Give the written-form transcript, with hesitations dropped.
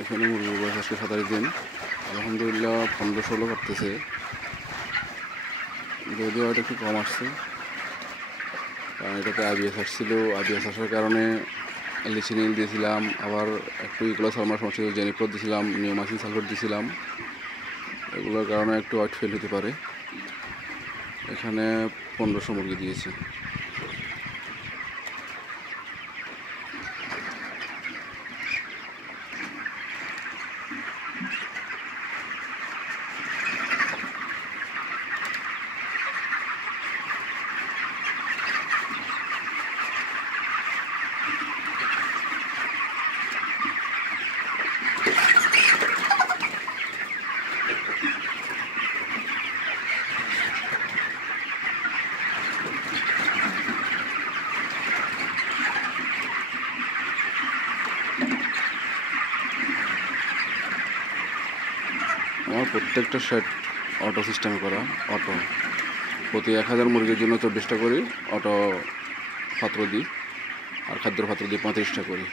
এখানে মুরগির বয়স আজকে 27 দিন, আলহামদুলিল্লাহ 15-16 করতেছে, যদিও এটা একটু কম আসছে, কারণ এটাতে আইবিএস আসছিল। আইবিএস আসার কারণে লিচিনিল দিয়েছিলাম, আবার একটু ইগুলো সালমার সমস্যা ছিল, জেনিপ্রোদ দিয়েছিলাম, নিওমাইসিন সালফেট দিয়েছিলাম, এগুলোর কারণে একটু ওয়েট ফেল হতে পারে। এখানে 1500 মুরগি দিয়েছি। আমার প্রত্যেকটা শেড অটো সিস্টেমে করা, অটো প্রতি 1000 মুরগির জন্য 24টা করি অটো পাত্র দিই, আর খাদ্যের পাত্র দিই 35টা করি।